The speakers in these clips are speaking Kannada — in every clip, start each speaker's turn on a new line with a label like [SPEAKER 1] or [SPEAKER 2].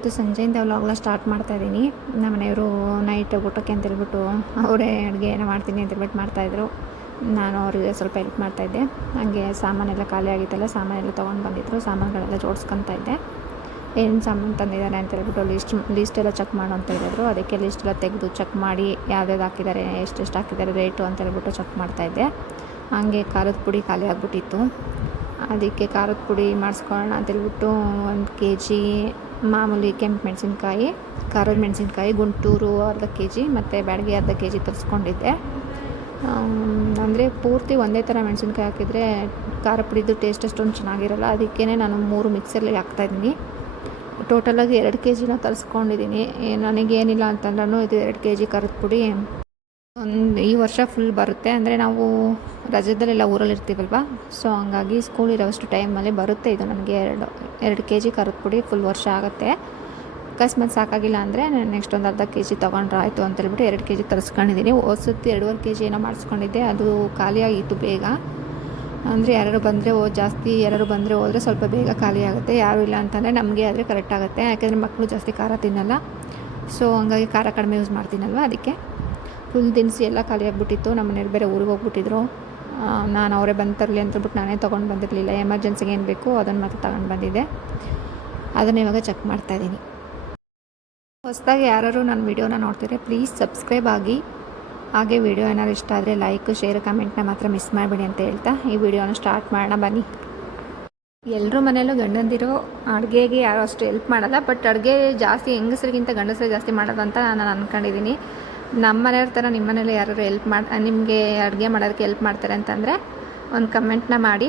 [SPEAKER 1] ಇವತ್ತು ಸಂಜೆಯಿಂದ ವ್ಲಾಗ್ನ ಸ್ಟಾರ್ಟ್ ಮಾಡ್ತಾ ಇದ್ದೀನಿ ನಮ್ಮ ಮನೆಯವರು ನೈಟ್ ಊಟಕ್ಕೆ ಅಂತ ಹೇಳ್ಬಿಟ್ಟು ಅವರೇ ಅಡುಗೆ ಏನೋ ಮಾಡ್ತೀನಿ ಅಂತ ಹೇಳ್ಬಿಟ್ಟು ಮಾಡ್ತಾಯಿದ್ರು ನಾನು ಅವರಿಗೆ ಸ್ವಲ್ಪ ಹೆಲ್ಪ್ ಮಾಡ್ತಾಯಿದ್ದೆ ಹಾಗೆ ಸಾಮಾನೆಲ್ಲ ಖಾಲಿ ಆಗಿತ್ತಲ್ಲ, ಸಾಮಾನೆಲ್ಲ ತೊಗೊಂಡು ಬಂದಿದ್ರು. ಸಾಮಾನುಗಳೆಲ್ಲ ಜೋಡಿಸ್ಕೊತಾ ಇದ್ದೆ. ಏನು ಸಾಮಾನು ತಂದಿದ್ದಾರೆ ಅಂತ ಹೇಳ್ಬಿಟ್ಟು ಲಿಸ್ಟ್ ಎಲ್ಲ ಚೆಕ್ ಮಾಡು ಅಂತ ಹೇಳಿದ್ರು. ಅದಕ್ಕೆ ಲಿಸ್ಟ್ ಎಲ್ಲ ತೆಗೆದು ಚೆಕ್ ಮಾಡಿ ಯಾವ್ದ್ಯಾವ್ದು ಹಾಕಿದ್ದಾರೆ, ಎಷ್ಟೆಷ್ಟು ಹಾಕಿದ್ದಾರೆ ರೇಟು ಅಂತ ಹೇಳ್ಬಿಟ್ಟು ಚೆಕ್ ಮಾಡ್ತಾಯಿದ್ದೆ ಹಾಗೆ ಖಾರದ ಪುಡಿ ಖಾಲಿ ಆಗಿಬಿಟ್ಟಿತ್ತು. ಅದಕ್ಕೆ ಖಾರದ ಪುಡಿ ಮಾಡಿಸ್ಕೊಳ್ಳೋಣ ಅಂತೇಳ್ಬಿಟ್ಟು ಒಂದು ಕೆ ಜಿ ಮಾಮೂಲಿ ಕೆಂಪು ಮೆಣಸಿನ್ಕಾಯಿ, ಖಾರದ ಮೆಣಸಿನ್ಕಾಯಿ, ಗುಂಟೂರು ಅರ್ಧ ಕೆ ಜಿ ಮತ್ತು ಬ್ಯಾಡಗಿ ಅರ್ಧ ಕೆ ಜಿ ತರಿಸ್ಕೊಂಡಿದ್ದೆ ಅಂದರೆ ಪೂರ್ತಿ ಒಂದೇ ಥರ ಮೆಣಸಿನ್ಕಾಯಿ ಹಾಕಿದರೆ ಖಾರ ಪುಡಿದು ಟೇಸ್ಟ್ ಅಷ್ಟೊಂದು ಚೆನ್ನಾಗಿರಲ್ಲ. ಅದಕ್ಕೇ ನಾನು ಮೂರು ಮಿಕ್ಸರ್ಲಿ ಹಾಕ್ತಾಯಿದ್ದೀನಿ ಟೋಟಲಾಗಿ ಎರಡು ಕೆ ಜಿನ ತರಿಸ್ಕೊಂಡಿದ್ದೀನಿ ನನಗೇನಿಲ್ಲ ಅಂತಂದ್ರೂ ಇದು ಎರಡು ಕೆ ಜಿ ಖಾರದ ಪುಡಿ. ಒಂದು ಈ ವರ್ಷ ಫುಲ್ ಬರುತ್ತೆ. ಅಂದರೆ ನಾವು ರಜದಲ್ಲೆಲ್ಲ ಊರಲ್ಲಿ ಇರ್ತೀವಲ್ವ? ಸೊ ಹಂಗಾಗಿ ಸ್ಕೂಲ್ ಇರೋಷ್ಟು ಟೈಮಲ್ಲಿ ಬರುತ್ತೆ ಇದು ನನಗೆ ಎರಡು ಎರಡು ಕೆ ಜಿ ಕರೆದು ಪುಡಿ ಫುಲ್ ವರ್ಷ ಆಗುತ್ತೆ. ಅಕಸ್ಮಾತ್ ಸಾಕಾಗಿಲ್ಲ ಅಂದರೆ ನೆಕ್ಸ್ಟ್ ಒಂದು ಅರ್ಧ ಕೆ ಜಿ ತೊಗೊಂಡ್ರೆ ಆಯಿತು ಅಂತೇಳ್ಬಿಟ್ಟು ಎರಡು ಕೆ ಜಿ ತರಿಸ್ಕೊಂಡಿದ್ದೀನಿ ಹೊಸತ್ತು ಎರಡೂವರೆ ಕೆ ಜಿ ಏನೋ ಮಾಡಿಸ್ಕೊಂಡಿದ್ದೆ. ಅದು ಖಾಲಿಯಾಗಿತ್ತು ಬೇಗ. ಅಂದರೆ ಯಾರು ಬಂದರೆ ಓ, ಜಾಸ್ತಿ ಯಾರು ಬಂದರೆ ಹೋದರೆ ಸ್ವಲ್ಪ ಬೇಗ ಖಾಲಿ ಆಗುತ್ತೆ. ಯಾರೂ ಇಲ್ಲ ಅಂತಂದರೆ ನಮಗೆ ಆದರೆ ಕರೆಕ್ಟ್ ಆಗುತ್ತೆ. ಯಾಕೆಂದರೆ ಮಕ್ಕಳು ಜಾಸ್ತಿ ಖಾರ ತಿನ್ನಲ್ಲ. ಸೊ ಹಂಗಾಗಿ ಖಾರ ಕಡಿಮೆ ಯೂಸ್ ಮಾಡ್ತೀನಲ್ವ ಅದಕ್ಕೆ. ಫುಲ್ ದಿನಸಿ ಎಲ್ಲ ಖಾಲಿ ಆಗಿಬಿಟ್ಟಿತ್ತು. ನಮ್ಮ ಮನೇಲಿ ಬೇರೆ ಊರಿಗೆ ಹೋಗ್ಬಿಟ್ಟಿದ್ರು. ನಾನು ಅವರೇ ಬಂದು ತರಲಿ ಅಂತಬಿಟ್ಟು ನಾನೇ ತೊಗೊಂಡು ಬಂದಿರಲಿಲ್ಲ. ಎಮರ್ಜೆನ್ಸಿಗೆ ಏನು ಬೇಕು ಅದನ್ನು ಮತ್ತೆ ತಗೊಂಡು ಬಂದಿದ್ದೆ. ಅದನ್ನು ಇವಾಗ ಚೆಕ್ ಮಾಡ್ತಾಯಿದ್ದೀನಿ ಹೊಸದಾಗಿ ಯಾರು ನನ್ನ ವೀಡಿಯೋನ ನೋಡ್ತಿದ್ರೆ ಪ್ಲೀಸ್ ಸಬ್ಸ್ಕ್ರೈಬ್ ಆಗಿ. ಹಾಗೆ ವಿಡಿಯೋ ಏನಾದ್ರು ಇಷ್ಟ ಆದರೆ ಲೈಕ್ ಶೇರ್ ಕಮೆಂಟ್ನ ಮಾತ್ರ ಮಿಸ್ ಮಾಡಬೇಡಿ ಅಂತ ಹೇಳ್ತಾ ಈ ವಿಡಿಯೋನ ಸ್ಟಾರ್ಟ್ ಮಾಡೋಣ ಬನ್ನಿ. ಎಲ್ಲರೂ ಮನೆಯಲ್ಲೂ ಗಂಡಂದಿರೋ ಅಡುಗೆಗೆ ಯಾರು ಅಷ್ಟು ಹೆಲ್ಪ್ ಮಾಡಲ್ಲ ಬಟ್ ಅಡುಗೆ ಜಾಸ್ತಿ ಹೆಂಗಸರಿಗಿಂತ ಗಂಡಸರೇ ಜಾಸ್ತಿ ಮಾಡೋದಂತ ನಾನು ಅಂದ್ಕೊಂಡಿದ್ದೀನಿ ನಮ್ಮ ಮನೆಯವ್ರ ಥರ ನಿಮ್ಮ ಮನೇಲಿ ಯಾರು ಹೆಲ್ಪ್ ಮಾಡಿ ನಿಮಗೆ ಅಡುಗೆ ಮಾಡೋದಕ್ಕೆ ಹೆಲ್ಪ್ ಮಾಡ್ತಾರೆ ಅಂತಂದರೆ ಒಂದು ಕಮೆಂಟ್ನ ಮಾಡಿ.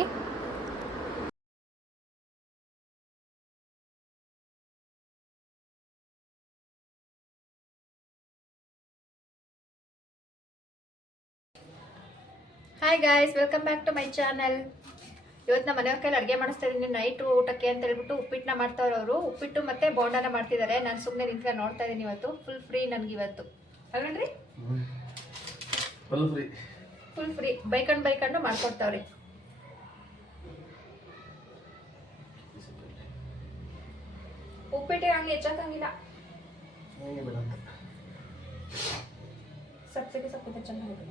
[SPEAKER 1] Hi guys welcome back to my channel ಇವತ್ತು ನಮ್ಮ ಮನೆಯವ್ರ ಕೈಲಿ ಅಡುಗೆ ಮಾಡಿಸ್ತಾ ಇದ್ದೀನಿ ನೈಟ್ ಊಟಕ್ಕೆ ಅಂತ ಹೇಳ್ಬಿಟ್ಟು ಉಪ್ಪಿಟ್ಟನ್ನ ಮಾಡ್ತಾವ್ರವರು ಉಪ್ಪಿಟ್ಟು ಮತ್ತೆ ಬೋಂಡನ ಮಾಡ್ತಿದ್ದಾರೆ ನಾನು ಸುಮ್ಮನೆ ನಿಂತ್ಕೊಂಡು ನೋಡ್ತಾ ಇದ್ದೀನಿ ಇವತ್ತು. ಫುಲ್ ಫ್ರೀ ನನಗೆ ಇವತ್ತು ಅಲ್ವೇನ್ರಿ?
[SPEAKER 2] ಫುಲ್ ಫ್ರೀ
[SPEAKER 1] ಫುಲ್ ಫ್ರೀ ಬೈಕಂಡು ಬೈಕಂಡು ಮಾಡ್ಕೊಡ್ತಾವ್ರಿ. ಉಪ್ಪಿಟ್ಟೆ ಹಂಗೆ
[SPEAKER 2] ಹೆಚ್ಚಾಕಂಗಿಲ್ಲ.
[SPEAKER 1] ಸಬ್ಸಿಗೆ ಸಪ್ಪಿದೆ ಚೆನ್ನಾಗಿದೆ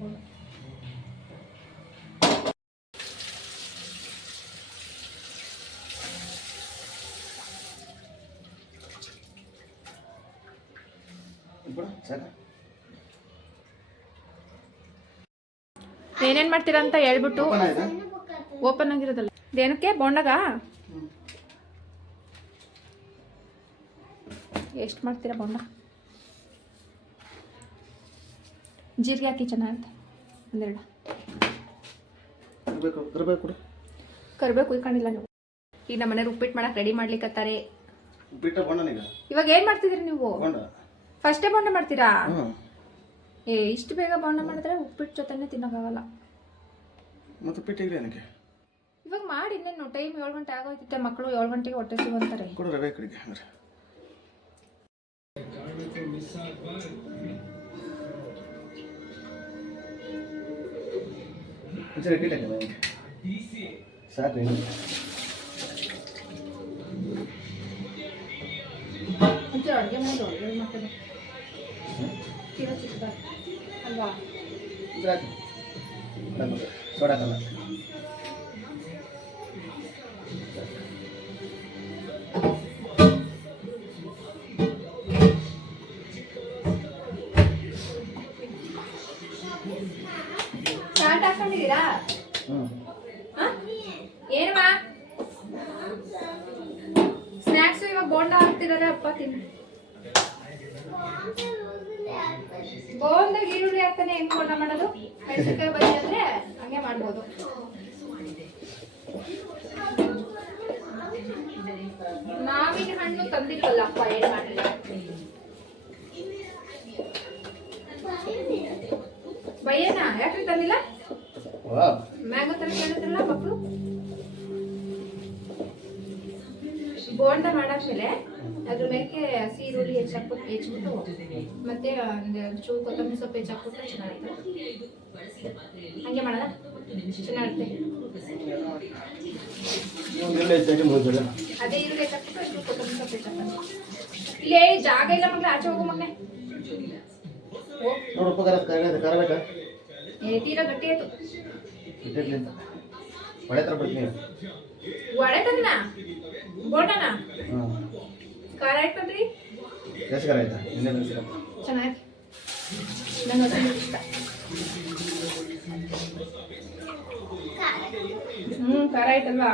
[SPEAKER 1] ಏನೇನು ಮಾಡ್ತೀರಾ ಅಂತ ಹೇಳ್ಬಿಟ್ಟು
[SPEAKER 2] ಓಪನ್
[SPEAKER 1] ಆಗಿರೋದಲ್ಲ. ದೇನಕ್ಕೆ ಬೋಂಡಾಗ? ಎಷ್ಟು ಮಾಡ್ತೀರಾ ಬೋಂಡ? ಜೀರಿಗೆ ಹಾಕಿ ಚೆನ್ನಾಗಿರುತ್ತೆ ಒಂದೆರಡು ಕರಿಬೇವು ಕುಯ್ಕೊಂಡಿಲ್ಲ ನೀವು. ಈಗ ನಮ್ಮ ಮನೇಲಿ ಉಪ್ಪಿಟ್ಟು ಮಾಡಕ್ಕೆ ರೆಡಿ ಮಾಡ್ಲಿಕ್ಕತ್ತಾರೆ ಇವಾಗ ಏನು ಮಾಡ್ತಿದ್ರಿ ನೀವು? ಫಸ್ಟೇ ಬೋಂಡ ಮಾಡ್ತೀರಾ? ಏ ಇಷ್ಟು ಬೇಗ ಬೋಂಡ ಮಾಡಿದ್ರೆ ಉಪ್ಪಿಟ್ಟು ಜೊತೆನೇ ತಿನ್ನೋಕ್ಕಾಗಲ್ಲ.
[SPEAKER 2] ಮತ್ತೆ ಪೆಟ್ಟಿಗೆ ಏನಕ್ಕೆ?
[SPEAKER 1] ಇವಾಗ ಮಾಡಿ ಇನ್ನೇನು ಟೈಮ್ ಏಳು ಗಂಟೆ ಆಗೋಯ್ತಿತ್ತೆ ಮಕ್ಕಳು ಏಳು ಗಂಟೆಗೆ ಹೊಟ್ಟೆ ಸಿಗುವಂತಾರೆ.
[SPEAKER 2] ಕೊಡು ರವೆ ಕಡೆಗೆ ಹಂಗಾರೆ. ಒಂಚೂರು ಇಟ್ಟಿಲ್ಲ ನನಗೆ ಸಾಕು
[SPEAKER 1] ಅಡುಗೆ ಮಾಡಿ ಅಡುಗೆ ಮಾಡ್ತಾರೆ ಚಿಕ್ಕ ಚಿಕ್ಕದ ಅಲ್ವಾ?
[SPEAKER 2] ಸೋಡಾ ಕಲ್ಲ
[SPEAKER 1] ಚಾಟ್ ಹಾಕೊಂಡಿದ್ದೀರಾ? ಏನಮ್ಮ ಸ್ನ್ಯಾಕ್ಸ್ ಇವಾಗ ಬೋಂಡ ಹಾಕ್ತಿದಾರೆ ಅಪ್ಪ ತಿನ್ನು. ಬೋಂದಾಗ ಈರುಳ್ಳಿ ಹಾಕ್ತಾನೆ ಹೆಂಗ್ ಬೋಂಡ ಮಾಡೋದು? ಮೆಣಸಿನ್ಕಾಯಿ ಬಜ್ಜಿ ಅಂದ್ರೆ ಹಂಗೆ ಮಾಡ್ಬೋದು. ಮಾವಿನ ಹಣ್ಣು ತಂದಿಲ್ವಲ್ಲ ಅಪ್ಪ ಏನ್ ಮಾಡಲಿಲ್ಲ? ಬಯ್ಯನ ಯಾಕೆ ತಂದಿಲ್ಲ? ಮ್ಯಾಂಗೋ ತರ ಕೇಳಿದ್ರಲ್ಲ ಮಕ್ಕಳು ಬೋಂಡ ಮಾಡಾದ್ಮೇಲೆ ಅದ್ರ ಮೇಲೆ ಹಸಿ ಈರುಳ್ಳಿ ಹೆಚ್ಚಾಕ್ಬಿಟ್ಟು ಹೆಚ್ಚಿಬಿಟ್ಟು ಮತ್ತೆ ಒಂದು ಕೊತ್ತಂಬರಿ ಸೊಪ್ಪು ಹೆಚ್ಚಾಕ್ಬಿಟ್ಟು ಚೆನ್ನಾಗಿರುತ್ತೆ. ಹಂಗೆ ಮಾಡೋಣ ಚೆನ್ನಾಗಿರುತ್ತೆ. ಅದೇ ಈರುಳ್ಳಿ ಹೆಚ್ಚಾಕ್ಬಿಟ್ಟು ಅಷ್ಟು ಕೊತ್ತಂಬರಿ ಸೊಪ್ಪು ಹೆಚ್ಚಾಕೋಣ ಇಲ್ಲೇ ಜಾಗ ಇಲ್ಲ ಮಗ್ನೆ ಆಚೆ ಹೋಗು ಮಗ್ನೆ. ತೀರಾ ಗಟ್ಟಿ ಆಯ್ತು. ತಂದಿನ ಬೋಟನ
[SPEAKER 2] ಹಾಂ
[SPEAKER 1] ಖಾರ ಆಯ್ತಂದ್ರಿ
[SPEAKER 2] ಎಷ್ಟು ಖಾರ ಆಯ್ತಾ ಇನ್ನೇ ಬೆಳೆಸಿರ
[SPEAKER 1] ಚೆನ್ನಾಗಿ ನನ್ನ ಹೊಸ ಇಷ್ಟ ಹ್ಮ್ ಖಾರ ಆಯ್ತಲ್ವಾ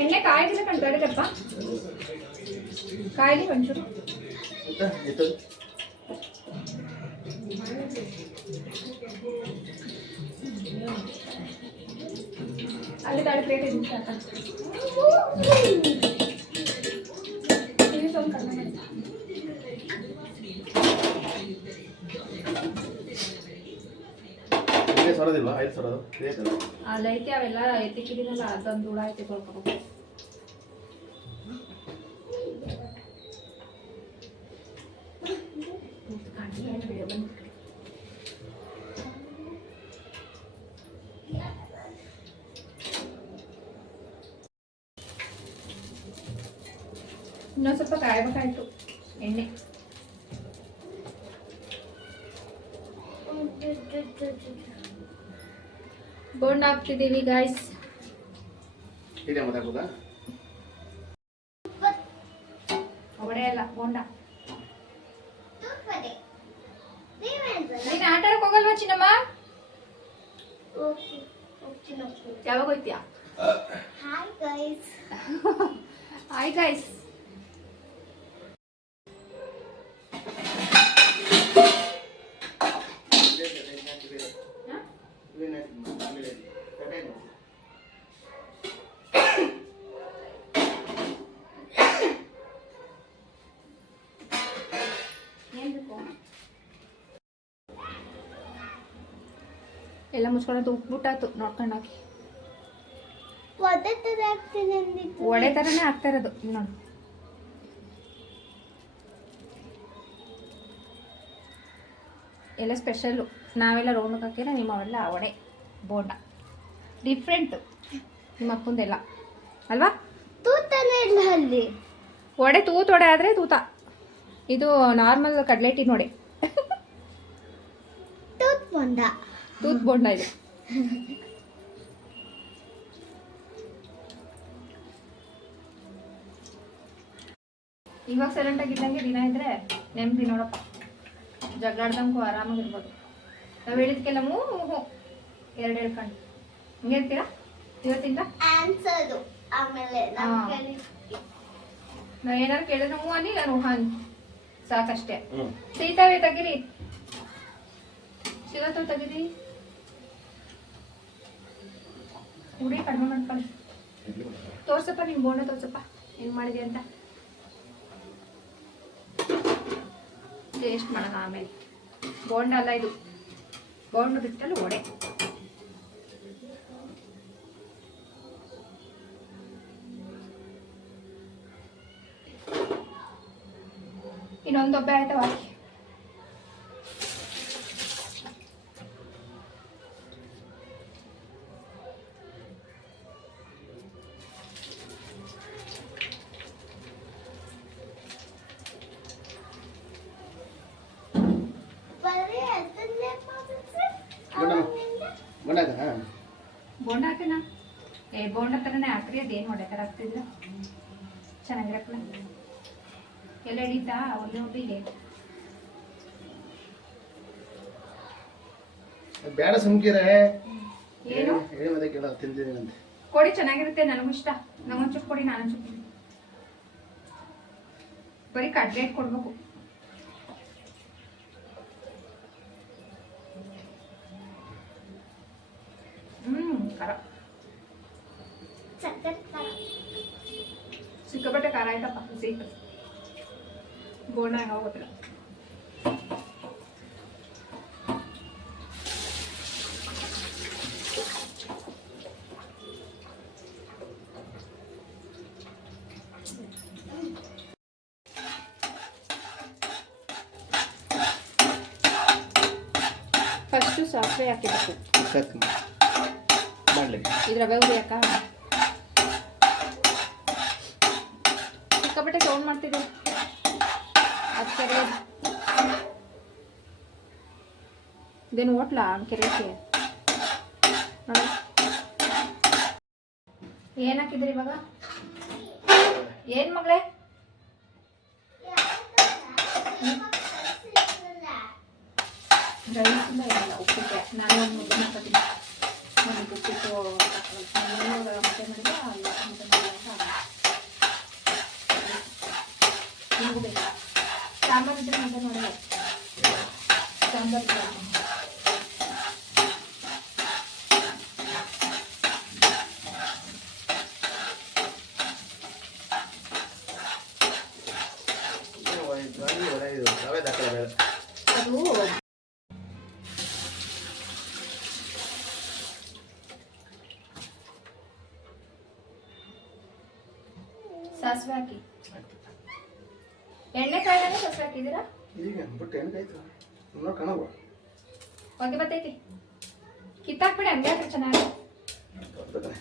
[SPEAKER 1] ಎಣ್ಣೆ ಕಾಯ್ದಿಲ್ಲ ಕಣ್ ತಡೆದಪ್ಪ ಕಾಯ್ಲಿ ಒಂಚೂರು
[SPEAKER 2] ಆಯ್ತಾ ಎತ್ತದು
[SPEAKER 1] ಅಲ್ಲಿ ತಾಳಿ ಪ್ಲೇಟ್ ಇದೆ
[SPEAKER 2] ಸರೋದಿಲ್ವಾ ಐದು ಸರೋದು ಬೇಕಲ್ಲ
[SPEAKER 1] ಅಲ್ಲೈತೆ ಅವೆಲ್ಲ ಎತ್ತಿಕ್ಕಿದ್ದೀನಲ್ಲ ಅದೊಂದು ಹುಳ ಐತೆ ತೊಳ್ಕೊಬೇಕು ಇನ್ನೊಂದು ಸ್ವಲ್ಪ ಕಾಯ್ಬೇಕಾಯ್ತು ಎಣ್ಣೆ ಬೋಂಡ್ ಹಾಕ್ತಿದ್ದೀವಿ ಗಾಯ್ಸ್
[SPEAKER 2] ಹೀಗೆ ಮಾತಾಡ್ಬೋದಾ
[SPEAKER 1] ಒಡೆ ಅಲ್ಲ ಬೋಂಡ. ನೀನು ಆಟ ಆಡಕ್ ಹೋಗಲ್ವಾ ಚಿನ್ನಮ್ಮ? ಯಾವಾಗ ಹೋಯ್ತೀಯಾ?
[SPEAKER 3] ಹಾಯ್ ಗೈಸ್
[SPEAKER 1] ಹಾಯ್ ಗಾಯ್ಸ್ ಎಲ್ಲ ಮುಚ್ಕೊಂಡು ಉಪ್ಬಿಟ್ಟಾತು ನೋಡ್ಕೊಂಡು ಹಾಕಿ.
[SPEAKER 3] ವಡೆ ತರ ಆಗ್ತೀನಿ
[SPEAKER 1] ಒಡೆ ಥರನೇ ಆಗ್ತಾ ಇರೋದು. ನೋಡಿ. ಎಲ್ಲ ಸ್ಪೆಷಲ್ಲು. ನಾವೆಲ್ಲ ರೋಮಕ್ಕೆ ಹಾಕಿರ ನಿಮ್ಮವೆಲ್ಲ ವಡೆ ಬೋಂಡ. ಡಿಫ್ರೆಂಟು ನಿಮ್ಮ ಅಪ್ಪಂದೆಲ್ಲ ಅಲ್ವಾ?
[SPEAKER 3] ತೂತನೇ ಇಲ್ಲ ಅಲ್ಲಿ.
[SPEAKER 1] ವಡೆ ತೂತ್ ವಡೆ ಆದರೆ ತೂತ. ಇದು ನಾರ್ಮಲ್ ಕಡ್ಲೆಟಿ ನೋಡಿ.
[SPEAKER 3] ತೂತ್ ಬಂದ
[SPEAKER 1] ತೂತ್ ಬೋಂಡ ಇದೆ. ಇವಾಗ ಸೈಲೆಂಟ್ ಆಗಿದ್ದಂಗೆ ದಿನ ಇದ್ರೆ ನೆಮ್ಮದಿ ನೋಡಪ್ಪ. ಜಗಳಾಡ್ದಂಗೂ ಆರಾಮಾಗಿರ್ಬೋದು ನಾವು ಹೇಳಿದ್ಕೆಲ್ಲ ಮೂ ಎರಡು ಹೇಳ್ಕೊಂಡು. ಹಿಂಗೆ ಇರ್ತೀರಾ ಇವತ್ತಿಂದ
[SPEAKER 3] ಆನ್ಸರು ಆಮೇಲೆ
[SPEAKER 1] ನಾವು ಏನಾರು ಕೇಳಿದ್ರೆ ಹ್ಞೂ ಅನಿ ನಾನು ಹ್ಞೂ ಅನ್ ಸಾಕಷ್ಟೇ.
[SPEAKER 2] ಸೀತಾವೇ
[SPEAKER 1] ಸೀತಾವೆ ತೆಗಿರಿ. ಶಿವತ್ತು ತೆಗಿರಿ. ಹುಡಿ ಕಡಿಮೆ ಮಾಡ್ಕೊಳ್ಳಿ. ತೋರ್ಸಪ್ಪ ನಿಮ್ಮ ಬೋಂಡ ತೋರ್ಸಪ್ಪ ಹೆಂಗೆ ಮಾಡಿದೆ ಅಂತ? ಟೇಸ್ಟ್ ಮಾಡೋಣ ಆಮೇಲೆ. ಬೋಂಡ ಅಲ್ಲ ಇದು. ಬೋಂಡ ಬಿಟ್ಟಲ್ಲಿ ಒಡೆ ಇನ್ನೊಂದು ಒಬ್ಬ ಆಯ್ತವ ಹಾಕಿ
[SPEAKER 3] ಬರೀ ಅದನ್ನೇ ಮಾಡಿದ್ರೆ
[SPEAKER 2] ಬೋಂಡ
[SPEAKER 3] ಆವಾಗಿಂದ
[SPEAKER 2] ಬಂಡಾಗ
[SPEAKER 1] ಬೋಂಡ ಹಾಕಿನ? ಏ ಬೋಂಡ ಥರನೇ ಹಾಕ್ರಿ ಅದೇನು ಹೊಡೆ ಥರ ಹಾಕ್ತಿದ್ರ ಚೆನ್ನಾಗಿರಕ್ಕಲ್ಲ ಎಲ್ಲ ಹಿಡಿತಾ ಒಂದೇ ಒಬ್ಬಿಗೆ
[SPEAKER 2] ಬೇಡ ಸುಮ್ಕಿರೆ.
[SPEAKER 1] ಏನು?
[SPEAKER 2] ಕೇಳ ಅಂತ
[SPEAKER 1] ಕೊಡಿ ಚೆನ್ನಾಗಿರುತ್ತೆ ನನಗೂ ಇಷ್ಟ. ನಂಗೊಂಚೂರು ಕೊಡಿ ನಾನು ಕೊಡಿ ಬರೀ ಕಡ್ಲೆ ಕೊಡ್ಬೇಕು. ಖಾರ
[SPEAKER 3] ಸಖತ್ ಖಾರ.
[SPEAKER 1] ಸಿಕ್ಕಾಪಟ್ಟೆ ಖಾರ ಆಯ್ತಪ್ಪ ಸಿಕ್ಕ ಬೋಂಡ ಹೆಂಗ ಗೊತ್ತಿಲ್ಲ ಸಾಸಿವೆ ಹಾಕಿಬೇಕು
[SPEAKER 2] ಸಾಕು ಮಾಡಲಿ
[SPEAKER 1] ಇದು ರವೆ ಹುರಿಯಕ್ಕ? ಸಿಕ್ಕಾಪಟ್ಟೆ ಸೌಂಡ್ ಮಾಡ್ತಿದ್ದೆ ಅದು ಕೆರೆ ಇದೇನು ಹೋಟ್ಲಾ? ನೋಡಿ. ಏನು ಹಾಕಿದ್ರಿ ಇವಾಗ? ಏನು ಮಗಳೇ? ರೈಸ್ ಇಲ್ಲ ಉಪ್ಪಿಟ್ಟೆ ನಾನು ಒಂದು ಮುದ್ದೆ ಮಾಡ್ಕೊತೀನಿ ಒಂದು ಉಪ್ಪಿಟ್ಟು ನಾನು ಮುದ್ದೆ ಮಾಡಿದ್ರೆ ಅಲ್ಲ ಮುದ್ದೆ ಮಾಡಿಲ್ಲ ಅಂತ ನಿಮಗೂ ಬೇಕಾ ಸಾಂಬಾರು ಇದ್ರೆ ಮುದ್ದೆ ಮಾಡಲ್ಲ ಸಾಂಬಾರು ಇಲ್ಲ.
[SPEAKER 2] ರವೆ
[SPEAKER 1] ಹಾಕಿ ಎಣ್ಣೆ ಕಾಯಿಲೆ ಸಾಸಿವೆ ಹಾಕಿದ್ದೀರಾ
[SPEAKER 2] ಈಗ ಬಿಟ್ಟು ಎಣ್ಣೆ ನೋಡಿ ಕಣವ
[SPEAKER 1] ಹೊಗೆ ಬರ್ತೈತಿ ಕಿತ್ತಾಕ್ಬಿಡಿ ಹಂಗೆ ಚೆನ್ನಾಗಿ
[SPEAKER 2] ಬರ್ಬೇಕಾನೆ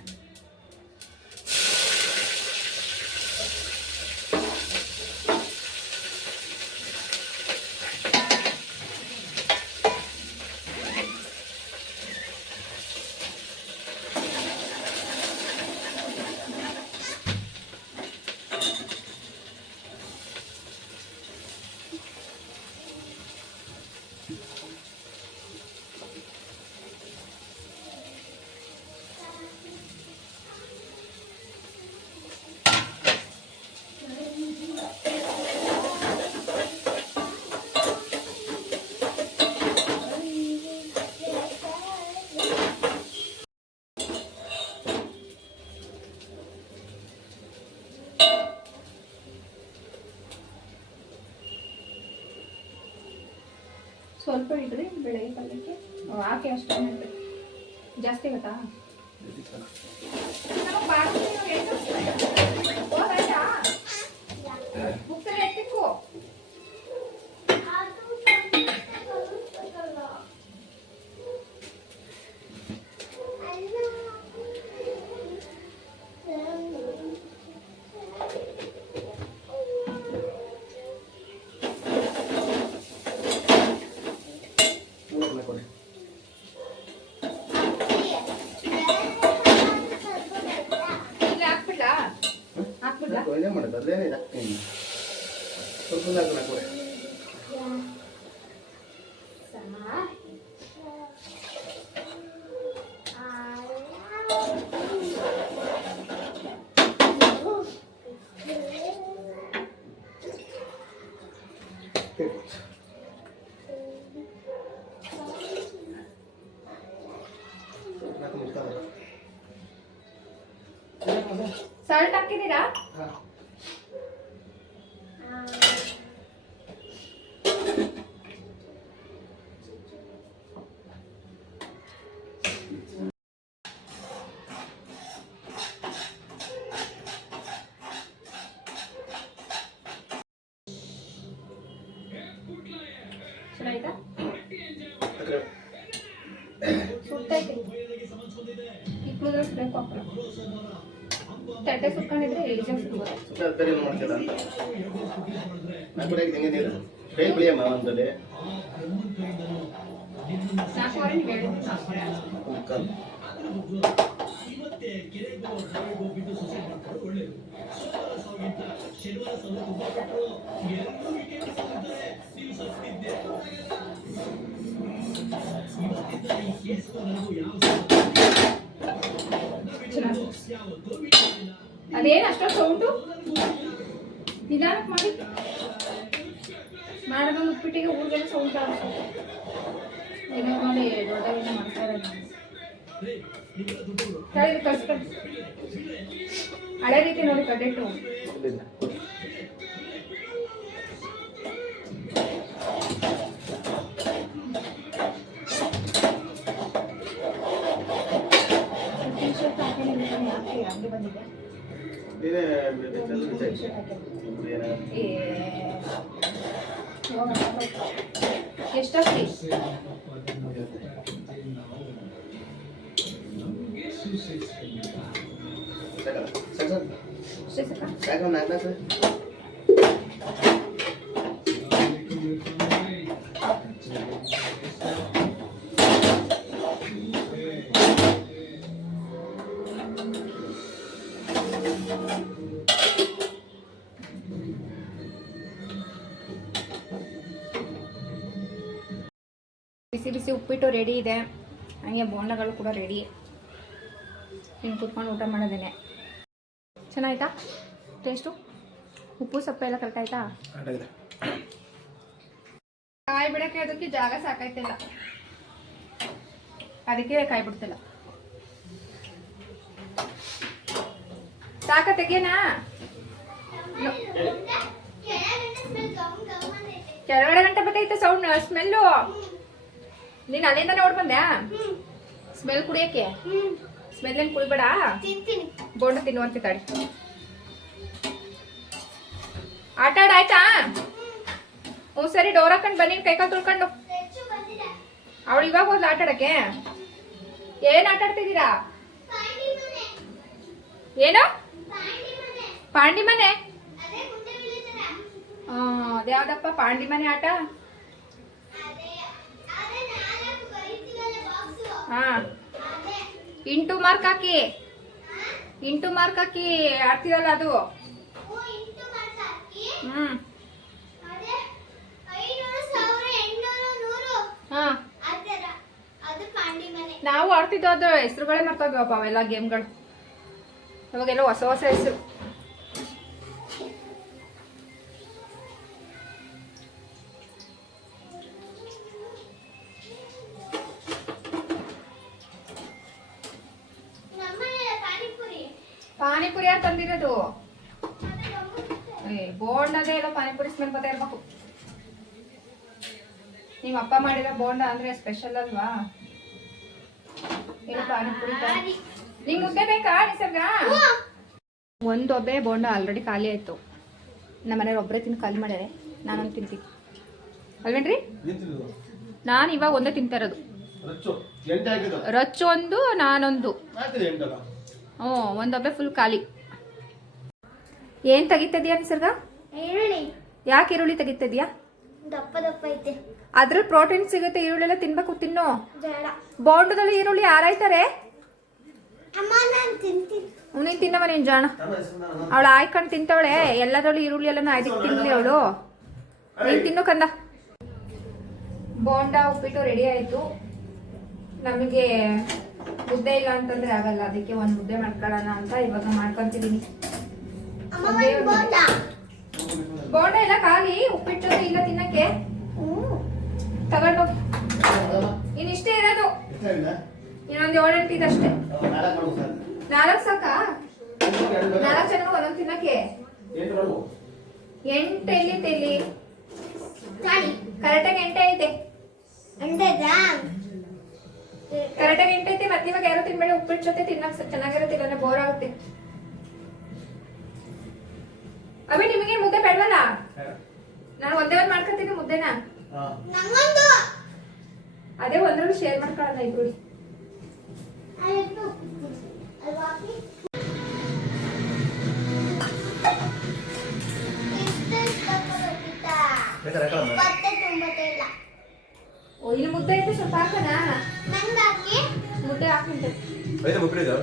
[SPEAKER 1] ಸ್ವಲ್ಪ ಇಡ್ರಿ ಬೆಳಗ್ಗೆ ಪಲ್ಯಕ್ಕೆ ಓ, ಹಾಕಿ ಅಷ್ಟೇ ಮಾಡ್ರಿ ಜಾಸ್ತಿ ಬೇಕಾ ನಮಗೆ ಬಾಕಿ ಎಷ್ಟು ಓ, ರಾಜಾ? ಮುಗ್ಸರಿ ಎತ್ತಿಕ್ಕು.
[SPEAKER 2] ಮೂರನೇ ಕೊಡಿ
[SPEAKER 1] ಇಲ್ಲಿ ಹಾಕ್ಬಿಡ್ಲಾ ಹಾಕ್ಬಿಡ್ಲಾ
[SPEAKER 2] ಇದೇ ಮಾಡೋದು ಅದೇನೇ ಹಾಕ್ತೀನಿ ಸ್ವಲ್ಪ ಹಾಕೋಣ ಕೊಡಿ ನಾಲ್ಕು ಮುಕ್ಕಾಲು
[SPEAKER 1] ಸಾಲ್ಟ್ ಹಾಕಿದ್ದೀರಾ
[SPEAKER 2] ಹಾಂ
[SPEAKER 1] ಚಲೋ ಆಯ್ತಾ
[SPEAKER 2] ಅದ್ರ
[SPEAKER 1] ಸುಟ್ಟೈತೆ ಸುಡಕ್ಕೆ ಹೋಗ್ತಾರೆ ತಟ್ಟೆ ಸುಟ್ಕೊಂಡಿದ್ರೆ
[SPEAKER 2] ಅಂತ ನಾಲ್ಕು ಕಡೆ ಹೆಂಗೆ ನೀರು ಕೈ ಬಿಳಿಯಮ್ಮ ಒಂದಲ್ಲಿ
[SPEAKER 1] ನಾಲ್ಕುವರೆ ನೀವು ಹೇಳಿದ್ದು ನಾಲ್ಕುವರೆ
[SPEAKER 2] ಮುಕ್ಕಾಲು
[SPEAKER 1] ಚೆನ್ನಾಗಿ ಅದೇನು ಅಷ್ಟೊಂದು ಸೌಂಡು ನಿಧಾನಕ್ಕೆ ಮಾಡಿ ಮಾಡಿದ ಉಪ್ಪಿಟ್ಟಿಗೆ ಊರಿಗೆಲ್ಲ ಸೌಂಡ್ ಕಾಣಿಸ್ತು ಏನೋ ನೋಡಿ ದೊಡ್ಡ ಏನೋ ಮಾಡ್ತಾ ಇರೋದು ಕೆಳಗೆ ಕಳ್ಸ್ಕೊಂಡು ಹಳೆ ರೀತಿ ನೋಡಿ ಕಡ್ಡೆಟ್ಟು ಎಷ್ಟಾಗ್ತಿ
[SPEAKER 2] ಸೆಕೆಂಡ್ ಸೆಕೆಂಡ್
[SPEAKER 1] ಸೆಕೆಂಡ್ ಆಗ್ಲಾ ಸರ್ ರೆಡಿ ಇದೆ. ಹಾಗೆ ಬೋಂಡಗಳು ಕೂಡ ರೆಡಿ ಹಿಂಗೆ ಕುತ್ಕೊಂಡು ಊಟ ಮಾಡೋದೇನೆ. ಚೆನ್ನಾಯ್ತಾ? ಟೇಸ್ಟು ಉಪ್ಪು ಸಪ್ಪೆ ಎಲ್ಲ ಕರೆಕ್ಟ್ ಆಯ್ತಾ? ಕಾಯಿ ಬಿಡಕ್ಕೆ ಅದಕ್ಕೆ ಜಾಗ ಸಾಕಾಯ್ತಿಲ್ಲ. ಅದಕ್ಕೆ ಕಾಯಿ ಬಿಡ್ತಿಲ್ಲ. ಸಾಕ ತೆಗೇನ ಕೆಳಗಡೆ ಗಂಟೆ ಬರ್ತೈತೆ ಸೌಂಡ್ ಸ್ಮೆಲ್ಲು. ನೀನು ಅಲ್ಲಿಂದಾನೆ ಓಡ್ ಬಂದ್ಯಾ ಸ್ಮೆಲ್ ಕುಡಿಯಕ್ಕೆ? ಸ್ಮೆಲ್ ಏನು ಕುಡಿಬೇಡ? ಬೋಂಡ ತಿನ್ನುವಂತೆ ತಾಡಿ ಆಟ ಆಡ ಆಯ್ತಾ? ಹ್ಞೂ ಸರಿ ಡೋರ್ ಹಾಕೊಂಡು ಬನ್ನಿ ಕೈಕಾಲು ತುಳ್ಕೊಂಡು. ಅವಳು ಇವಾಗ ಹೋದ್ಲು ಆಟ ಆಡಕ್ಕೆ? ಏನ್ ಆಟ ಆಡ್ತಿದ್ದೀರಾ? ಏನು?
[SPEAKER 3] ಪಾಂಡಿ ಮನೆ.
[SPEAKER 1] ಆ, ಅದ್ಯಾವ್ದಪ್ಪ ಪಾಂಡಿ ಮನೆ ಆಟ
[SPEAKER 3] ಅದೇ ಅದೇ ನಾಲ್ಕು ಬರೀತೀವಲ್ಲ ಬಾಕ್ಸು
[SPEAKER 1] ಹಾ. ಇಂಟು ಮಾರ್ಕ್ ಹಾಕಿ. ಇಂಟು ಮಾರ್ಕ್ ಹಾಕಿ ಆಡ್ತೀವಲ್ಲ ಅದು? ಹ್ಮ್. ನಾವು ಆಡ್ತಿದ್ದೋ ಅದು ಹೆಸರುಗಳೇ ಮರ್ತೋಗ್ಯವಪ್ಪ ಅವೆಲ್ಲ ಗೇಮ್ಗಳು. ಅವಾಗೆಲ್ಲ ಹೊಸ ಹೊಸ ಹೆಸರು. ಸ್ಮೆಲ್ ಬರ್ತಾ ಇರ್ಬೇಕು. ನಿಮ್ಮ ಅಪ್ಪ ಮಾಡಿರೋ ಬೋಂಡ ಅಂದ್ರೆ ಸ್ಪೆಷಲ್ ಅಲ್ವಾ.
[SPEAKER 3] ಭಾರಿ.
[SPEAKER 1] ಮುದ್ದೆ ಬೇಕಾ? ನಿಸರ್ಗ? ಒಂದು ಒಬ್ಬೆ ಬೋಂಡ ಆಲ್ರೆಡಿ ಖಾಲಿ ಆಯ್ತು. ನಮ್ಮ ಮನೆಯವ್ರು ಒಬ್ಬರೇ ತಿಂದು ಖಾಲಿ ಮಾಡ್ಯಾರೆ. ನಾನೊಂದು ತಿಂತೀನಿ. ಅಲ್ವೇನ್ರಿ? ನಾನು ಇವಾಗ ಒಂದೇ ತಿಂತಾ ಇರೋದು.
[SPEAKER 2] ರಚ್ಚು ಎಂಟು ಹಾಕಿದ್ದು
[SPEAKER 1] ರಚ್ಚು ಒಂದು ನಾನೊಂದು. ಹ್ಞೂ ಒಂದೊಬ್ಬೆ ಫುಲ್ ಖಾಲಿ. ಏನು ತೆಗಿತದ್ಯಾ ನಿಸರ್ಗ?
[SPEAKER 3] ಈರುಳ್ಳಿ.
[SPEAKER 1] ಯಾಕೆ ಈರುಳ್ಳಿ ತೆಗಿತಿದ್ಯಾ?
[SPEAKER 3] ದಪ್ಪ ದಪ್ಪ ಐತೆ.
[SPEAKER 1] ಅದ್ರಲ್ಲಿ ಪ್ರೋಟೀನ್ ಸಿಗುತ್ತೆ ಈರುಳ್ಳಿ ಎಲ್ಲ ತಿನ್ಬೇಕು ತಿನ್ನು.
[SPEAKER 3] ಬೇಡ.
[SPEAKER 1] ಬೋಂಡದಲ್ಲಿ ಈರುಳ್ಳಿ ಯಾರಾಯ್ತಾರೆ?
[SPEAKER 3] ಅಮ್ಮ ನಾನು ತಿಂತೀನಿ.
[SPEAKER 1] ನೀನು ತಿನ್ನವ ನೀನ್ ಜಾಣ. ಅವಳು ಆಯ್ಕೊಂಡು ತಿಂತವಳೆ ಎಲ್ಲದ್ರಲ್ಲೂ ಈರುಳ್ಳಿ ಎಲ್ಲ ಆಯ್ದಿಕ್ ತಿನ್ಲಿ ಅವಳು. ನೀನ್ ತಿನ್ನು ಕಂದ. ಬೋಂಡ ಉಪ್ಪಿಟ್ಟು ರೆಡಿ ಆಯ್ತು. ನಮಗೆ ಮುದ್ದೆ ಇಲ್ಲ ಅಂತಂದ್ರೆ ಆಗಲ್ಲ ಅದಕ್ಕೆ ಒಂದು ಮುದ್ದೆ ಮಾಡ್ಕೊಳ್ಳೋಣ ಅಂತ ಇವಾಗ
[SPEAKER 3] ಮಾಡ್ಕೊಂತಿದೀನಿ. ಬೋಂಡ
[SPEAKER 1] ಎಲ್ಲ ಖಾಲಿ ಉಪ್ಪಿಟ್ಟು ಇಲ್ಲ ತಿನ್ನಕ್ಕೆ. ತಗೊಂಡು ಇನ್ನಿಷ್ಟೇ ಇರೋದು. ಇನ್ನೊಂದು ಏಳೆಂಟು ಇದಷ್ಟೇ.
[SPEAKER 2] ಅಷ್ಟೇ
[SPEAKER 1] ನಾಲ್ಕು ಸಾಕಾ? ನಾಲ್ಕು ಜನ ಒಂದೊಂದು ತಿನ್ನಕ್ಕೆ.
[SPEAKER 2] ಎಂಟು
[SPEAKER 1] ಎಲ್ಲಿ ತೆಲಿ?
[SPEAKER 3] ತಾಡಿ
[SPEAKER 1] ಕರೆಕ್ಟಾಗಿ ಎಂಟೆ ಐತೆ.
[SPEAKER 3] ಕರೆಕ್ಟ್
[SPEAKER 1] ಕರೆಕ್ಟಾಗಿ ಎಂಟೈತೆ ಐತೆ ಮತ್ತೆ ಇವಾಗ ಯಾರು ತಿನ್ಬೇಡಿ ಉಪ್ಪಿಟ್ಟು ಜೊತೆ ತಿನ್ನಕ್ ಚೆನ್ನಾಗಿರುತ್ತೆ ಇಲ್ಲ ಬೋರ್ ಆಗುತ್ತೆ. ಅಭಿ ನಿಮಗೆ ಮುದ್ದೆ ಬೇಡವಲ್ಲ? ನಾನು ಒಂದೇ ಒಂದು ಮಾಡ್ಕೊತೀನಿ ಮುದ್ದೆನ.
[SPEAKER 3] ನಂಗೊಂದು
[SPEAKER 1] ಅದೇ ಒಂದ್ರೂ ಶೇರ್ ಮಾಡ್ಕೊಳ್ಳೋಣ ಇಬ್ರು ಓ ಇಲ್ಲಿ ಮುದ್ದೆ ಐತೆ ಸ್ವಲ್ಪ ಹಾಕೋಣ.
[SPEAKER 3] ನಂಗೆ ಹಾಕಿ
[SPEAKER 1] ಮುದ್ದೆ ಹಾಕಿಂತೆ
[SPEAKER 2] ಮುಪ್ಪಿಡಿದ